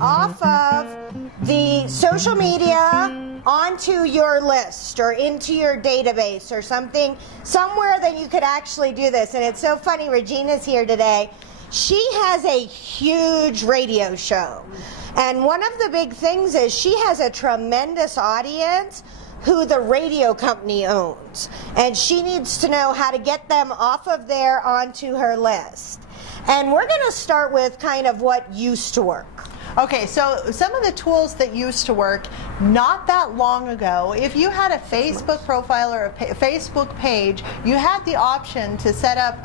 off of the social media onto your list or into your database or something, somewhere that you could actually do this. And it's so funny, Regina's here today. She has a huge radio show. And one of the big things is she has a tremendous audience who the radio company owns. And she needs to know how to get them off of there onto her list. And we're going to start with kind of what used to work. Okay, so some of the tools that used to work not that long ago, if you had a Facebook profile or a Facebook page, you had the option to set up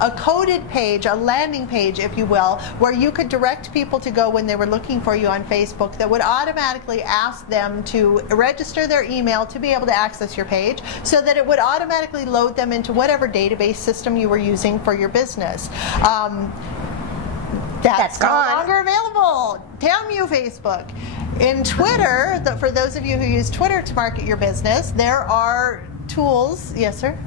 a coded page, a landing page, if you will, where you could direct people to go when they were looking for you on Facebook that would automatically ask them to register their email to be able to access your page, so that it would automatically load them into whatever database system you were using for your business. That's no longer available. Damn you, Facebook. In Twitter, for those of you who use Twitter to market your business, there are tools. Yes, sir?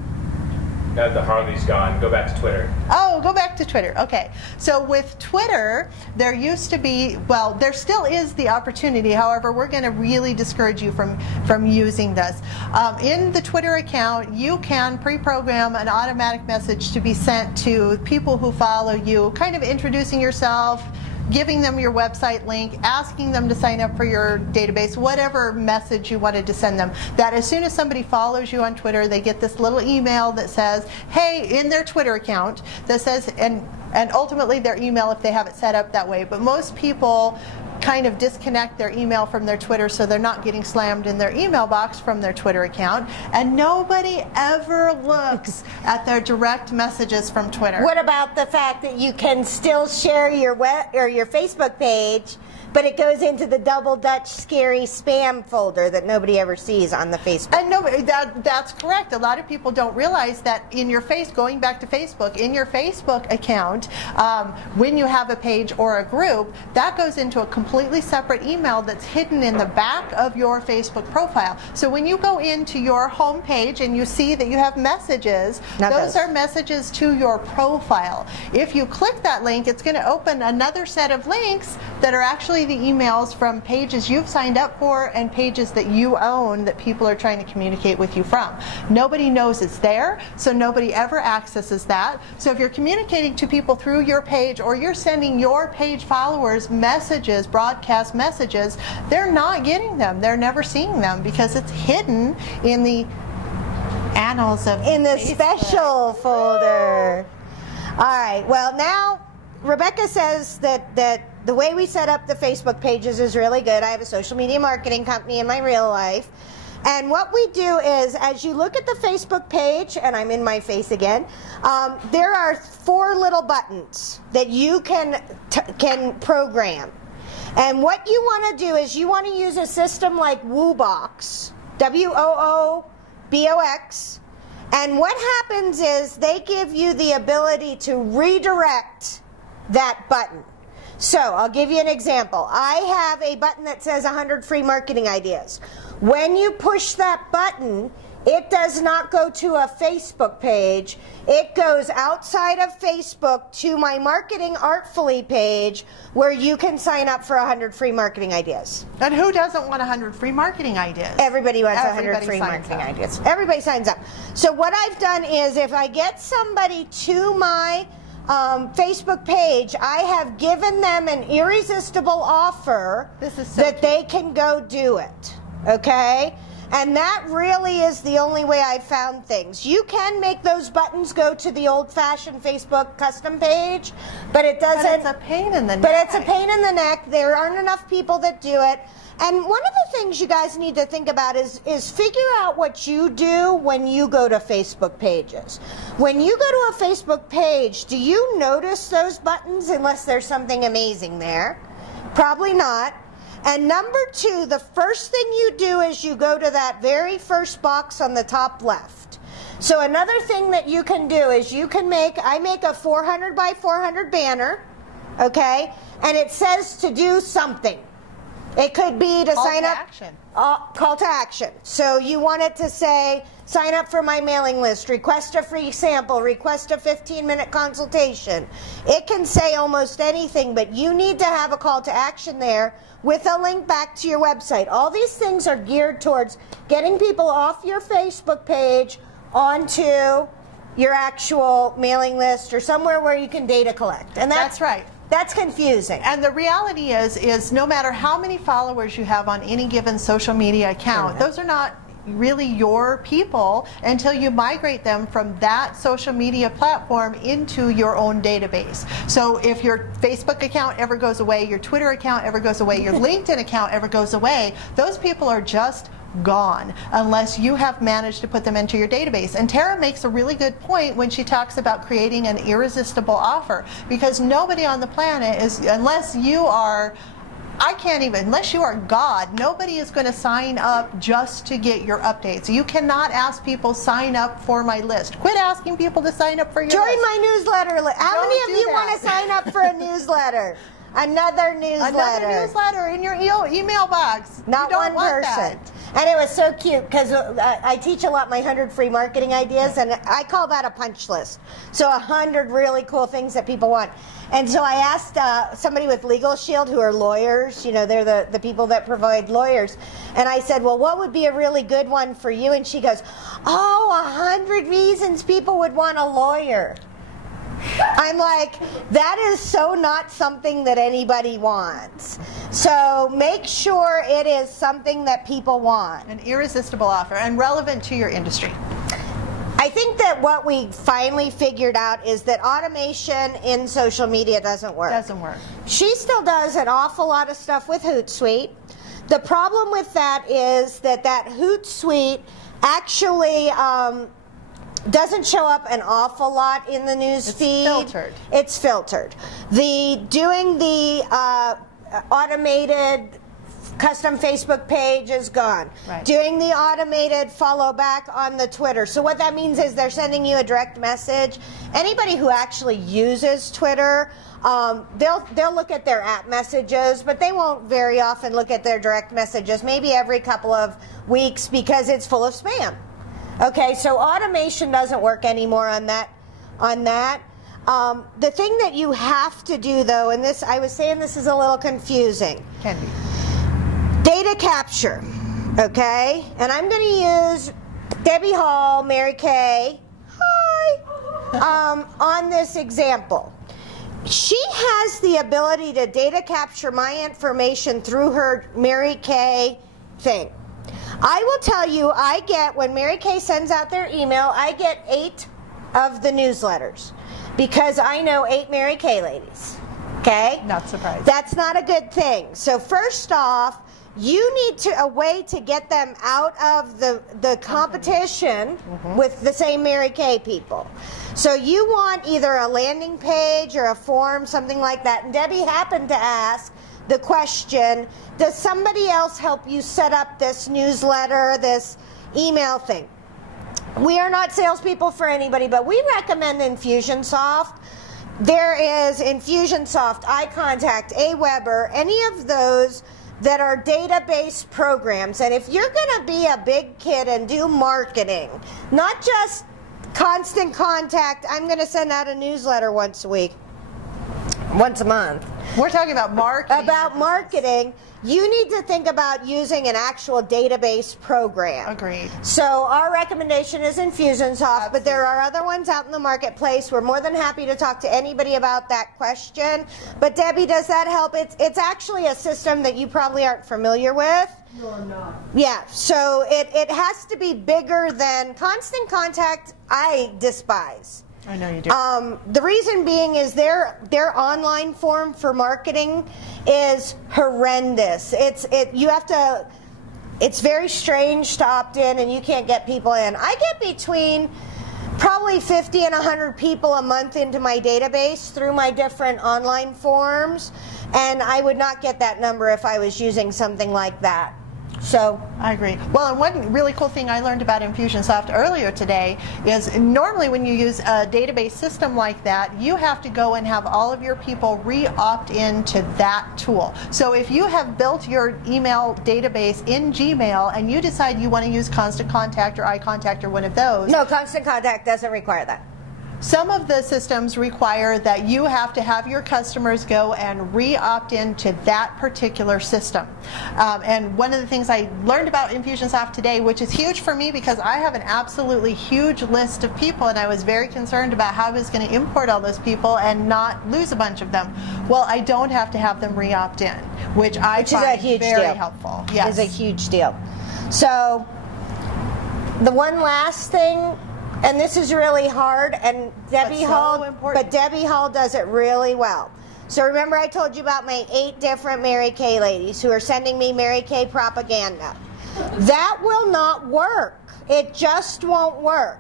The Harley's gone. Go back to Twitter. Oh, go back to Twitter. Okay. So with Twitter, there used to be, well, there still is the opportunity. However, we're going to really discourage you from using this. In the Twitter account, you can pre-program an automatic message to be sent to people who follow you, kind of introducing yourself, giving them your website link, asking them to sign up for your database, whatever message you wanted to send them. That as soon as somebody follows you on Twitter, they get this little email that says, hey, in their Twitter account, that says, and ultimately their email if they have it set up that way. But most people kind of disconnect their email from their Twitter, so they're not getting slammed in their email box from their Twitter account, and nobody ever looks at their direct messages from Twitter. What about the fact that you can still share your your Facebook page, but it goes into the double Dutch scary spam folder that nobody ever sees on the Facebook? And no, that's correct. A lot of people don't realize that in your going back to Facebook, in your Facebook account, when you have a page or a group, that goes into a completely separate email that's hidden in the back of your Facebook profile. So when you go into your home page and you see that you have messages, those are messages to your profile. If you click that link, it's going to open another set of links that are actually the emails from pages you've signed up for and pages that you own that people are trying to communicate with you from. Nobody knows it's there, so nobody ever accesses that. So if you're communicating to people through your page, or you're sending your page followers messages, broadcast messages, they're not getting them. They're never seeing them because it's hidden in the annals of in the Facebook. special folder. All right, well now Rebecca says that the way we set up the Facebook pages is really good. I have a social media marketing company in my real life. And what we do is, as you look at the Facebook page, and I'm in my face again, there are 4 little buttons that you can program. And what you want to do is you want to use a system like Woobox, WOOBOX. And what happens is they give you the ability to redirect that button. So I'll give you an example. I have a button that says 100 free marketing ideas. When you push that button, it does not go to a Facebook page. It goes outside of Facebook to my Marketing Artfully page, where you can sign up for 100 free marketing ideas. And who doesn't want 100 free marketing ideas? Everybody wants 100 free marketing ideas. Everybody signs up. So what I've done is, if I get somebody to my Facebook page, I have given them an irresistible offer that they can go do it. Okay? And that really is the only way I've found things. You can make those buttons go to the old-fashioned Facebook custom page, but it doesn't. But it's a pain in the neck. But it's a pain in the neck. There aren't enough people that do it. And one of the things you guys need to think about is figure out what you do when you go to Facebook pages. When you go to a Facebook page, do you notice those buttons unless there's something amazing there? Probably not. And number 2, the first thing you do is you go to that very first box on the top left. So another thing that you can do is I make a 400 by 400 banner, okay? And it says to do something. It could be to sign up. Action. Call to action. So you want it to say, sign up for my mailing list, request a free sample, request a 15-minute consultation. It can say almost anything, but you need to have a call to action there with a link back to your website. All these things are geared towards getting people off your Facebook page onto your actual mailing list or somewhere where you can data collect. And That's right. That's confusing. And the reality is no matter how many followers you have on any given social media account, those are not really your people until you migrate them from that social media platform into your own database. So if your Facebook account ever goes away, your Twitter account ever goes away, your LinkedIn account ever goes away, those people are just gone unless you have managed to put them into your database. And Tara makes a really good point when she talks about creating an irresistible offer, because nobody on the planet is, unless you are, unless you are God, nobody is going to sign up just to get your updates. You cannot ask people, sign up for my list. Quit asking people to sign up for your Join list. my newsletter list. How Don't many of do you that. want to sign up for a newsletter? Another newsletter. Another newsletter in your email box. Not You don't one want person. that. And it was so cute because I teach a lot my 100 free marketing ideas, and I call that a punch list. So 100 really cool things that people want. And so I asked somebody with Legal Shield, who are lawyers, you know, they're the people that provide lawyers. And I said, well, what would be a really good one for you? And she goes, oh, 100 reasons people would want a lawyer. I'm like, that is so not something that anybody wants. So make sure it is something that people want. An irresistible offer and relevant to your industry. I think that what we finally figured out is that automation in social media doesn't work. Doesn't work. She still does an awful lot of stuff with Hootsuite. The problem with that is that Hootsuite actually doesn't show up an awful lot in the news feed. Filtered. It's filtered. Doing the automated custom Facebook page is gone. Right. Doing the automated follow back on the Twitter. So what that means is they're sending you a direct message. Anybody who actually uses Twitter, they'll look at their app messages, but they won't very often look at their direct messages, maybe every couple of weeks, because it's full of spam. Okay, so automation doesn't work anymore on that. The thing that you have to do, though, and this, I was saying this is a little confusing. Can be. Data capture, okay? And I'm going to use Debbie Hall, Mary Kay, hi, on this example. She has the ability to data capture my information through her Mary Kay thing. I will tell you, when Mary Kay sends out their email, I get 8 of the newsletters because I know 8 Mary Kay ladies, okay? Not surprised. That's not a good thing. So first off, you need a way to get them out of the competition with the same Mary Kay people. So you want either a landing page or a form, something like that. And Debbie happened to ask the question, does somebody else help you set up this newsletter, this email thing? We are not salespeople for anybody, but we recommend Infusionsoft. There is Infusionsoft, iContact, Aweber, any of those that are database programs. And if you're going to be a big kid and do marketing, not just constant contact, I'm going to send out a newsletter once a month. We're talking about marketing. About marketing, you need to think about using an actual database program. Agreed. So our recommendation is Infusionsoft, but there are other ones out in the marketplace. We're more than happy to talk to anybody about that question. But Debbie, does that help? It's actually a system that you probably aren't familiar with. No, I'm not. Yeah, so it has to be bigger than Constant Contact. I despise. I know you do. The reason being is their online form for marketing is horrendous. It's very strange to opt in, and you can't get people in. I get between probably 50 and 100 people a month into my database through my different online forms, and I would not get that number if I was using something like that. So I agree. Well, and one really cool thing I learned about Infusionsoft earlier today is normally when you use a database system like that, you have to go and have all of your people re-opt into that tool. So if you have built your email database in Gmail and you decide you want to use Constant Contact or iContact or one of those. no, Constant Contact doesn't require that. Some of the systems require that you have to have your customers go and re-opt into that particular system. And one of the things I learned about Infusionsoft today, which is huge for me because I have an absolutely huge list of people and I was very concerned about how I was going to import all those people and not lose a bunch of them. Well, I don't have to have them re-opt in, which I find very helpful. Yes. Is a huge deal. So the one last thing, and this is really hard, and Debbie Hall does it really well. So remember I told you about my 8 different Mary Kay ladies who are sending me Mary Kay propaganda. That will not work. It just won't work.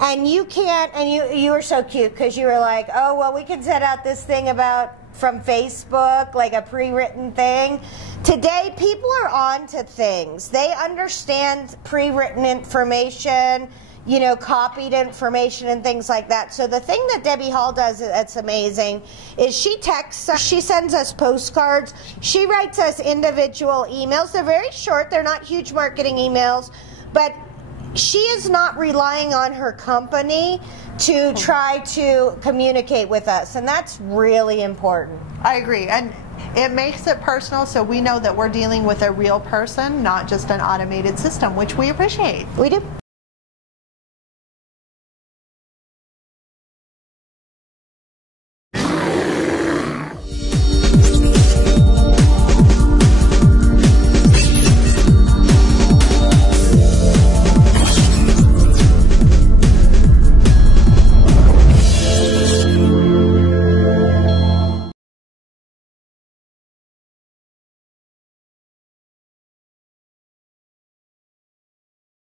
And you can't, and you were so cute because you were like, oh, well, we can set out this thing about from Facebook, like a pre-written thing. Today, people are on to things. They understand pre-written information, you know, copied information and things like that. So the thing that Debbie Hall does that's amazing is she texts us, she sends us postcards, she writes us individual emails. They're very short, they're not huge marketing emails, but she is not relying on her company to try to communicate with us, and that's really important. I agree, and it makes it personal so we know that we're dealing with a real person, not just an automated system, which we appreciate. We do.